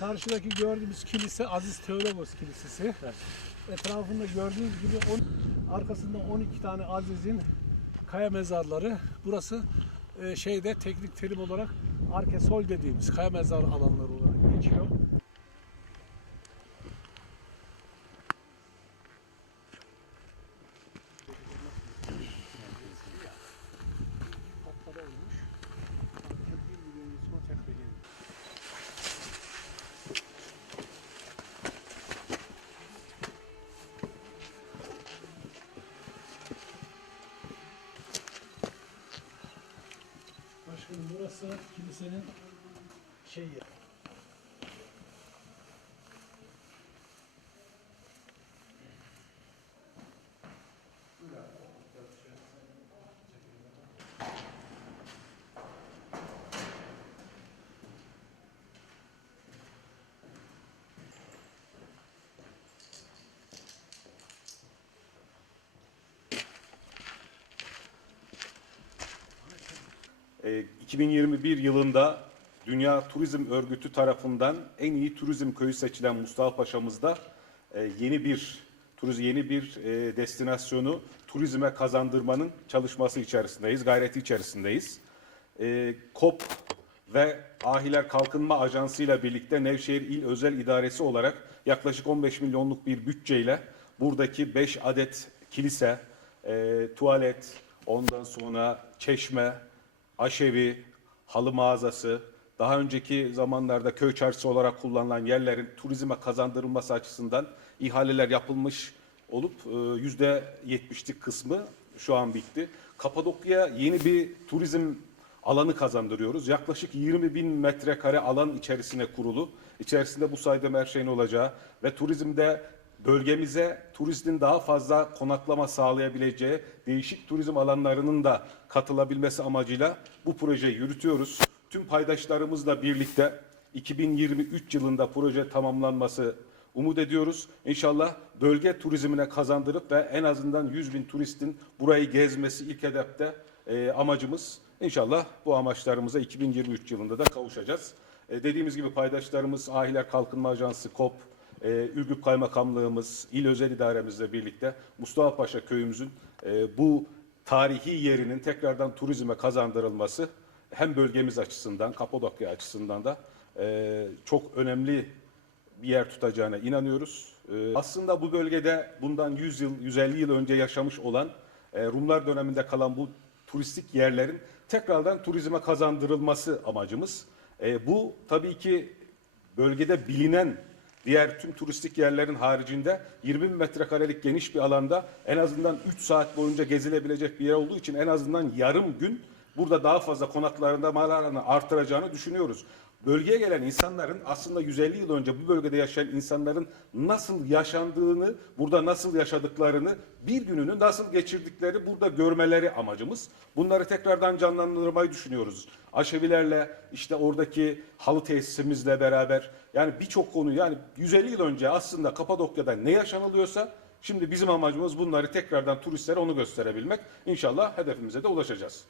Karşıdaki gördüğümüz kilise Aziz Teologos Kilisesi. Etrafında gördüğünüz gibi on, arkasında 12 tane Aziz'in kaya mezarları. Burası e, şeyde teknik terim olarak Arkesol dediğimiz kaya mezar alanları olarak geçiyor. Kilisenin şeyi. 2021 yılında Dünya Turizm Örgütü tarafından en iyi turizm köyü seçilen Mustafa Paşa'mızda e, yeni bir turizm yeni bir e, destinasyonu turizme kazandırmanın çalışması içerisindeyiz, gayreti içerisindeyiz. E, KOP ve Ahiler Kalkınma Ajansı ile birlikte Nevşehir İl Özel İdaresi olarak yaklaşık 15 milyonluk bir bütçeyle buradaki 5 adet kilise, e, tuvalet, ondan sonra çeşme, aşevi, halı mağazası, daha önceki zamanlarda köy çarşısı olarak kullanılan yerlerin turizme kazandırılması açısından ihaleler yapılmış olup e, yüzde yetmişlik kısmı şu an bitti. Kapadokya'ya yeni bir turizm alanı kazandırıyoruz. Yaklaşık 20 bin metrekare alan içerisine kurulu. İçerisinde bu saydığım her şeyin olacağı ve turizmde bölgemize turistin daha fazla konaklama sağlayabileceği değişik turizm alanlarının da katılabilmesi amacıyla bu projeyi yürütüyoruz. Tüm paydaşlarımızla birlikte 2023 yılında proje tamamlanması umut ediyoruz. İnşallah bölge turizmine kazandırıp ve en azından 100 bin turistin burayı gezmesi ilk hedefte e, amacımız. İnşallah bu amaçlarımıza 2023 yılında da kavuşacağız. E, dediğimiz gibi paydaşlarımız Ahiler Kalkınma Ajansı, KOP, e, Ürgüp Kaymakamlığımız, İl Özel İdaremizle birlikte Mustafa Paşa köyümüzün e, bu tarihi yerinin tekrardan turizme kazandırılması hem bölgemiz açısından, Kapadokya açısından da e, çok önemli bir yer tutacağına inanıyoruz. E, aslında bu bölgede bundan 100 yıl, 150 yıl önce yaşamış olan e, Rumlar döneminde kalan bu turistik yerlerin tekrardan turizme kazandırılması amacımız. E, bu tabii ki bölgede bilinen diğer tüm turistik yerlerin haricinde 20 bin metrekarelik geniş bir alanda en azından 3 saat boyunca gezilebilecek bir yer olduğu için en azından yarım gün burada daha fazla konaklarında mağaralarını artıracağını düşünüyoruz. Bölgeye gelen insanların aslında 150 yıl önce bu bölgede yaşayan insanların nasıl yaşandığını, burada nasıl yaşadıklarını, bir gününü nasıl geçirdikleri burada görmeleri amacımız. Bunları tekrardan canlandırmayı düşünüyoruz. Aşevilerle işte oradaki halı tesisimizle beraber yani birçok konu yani 150 yıl önce aslında Kapadokya'da ne yaşanılıyorsa şimdi bizim amacımız bunları tekrardan turistlere onu gösterebilmek. İnşallah hedefimize de ulaşacağız.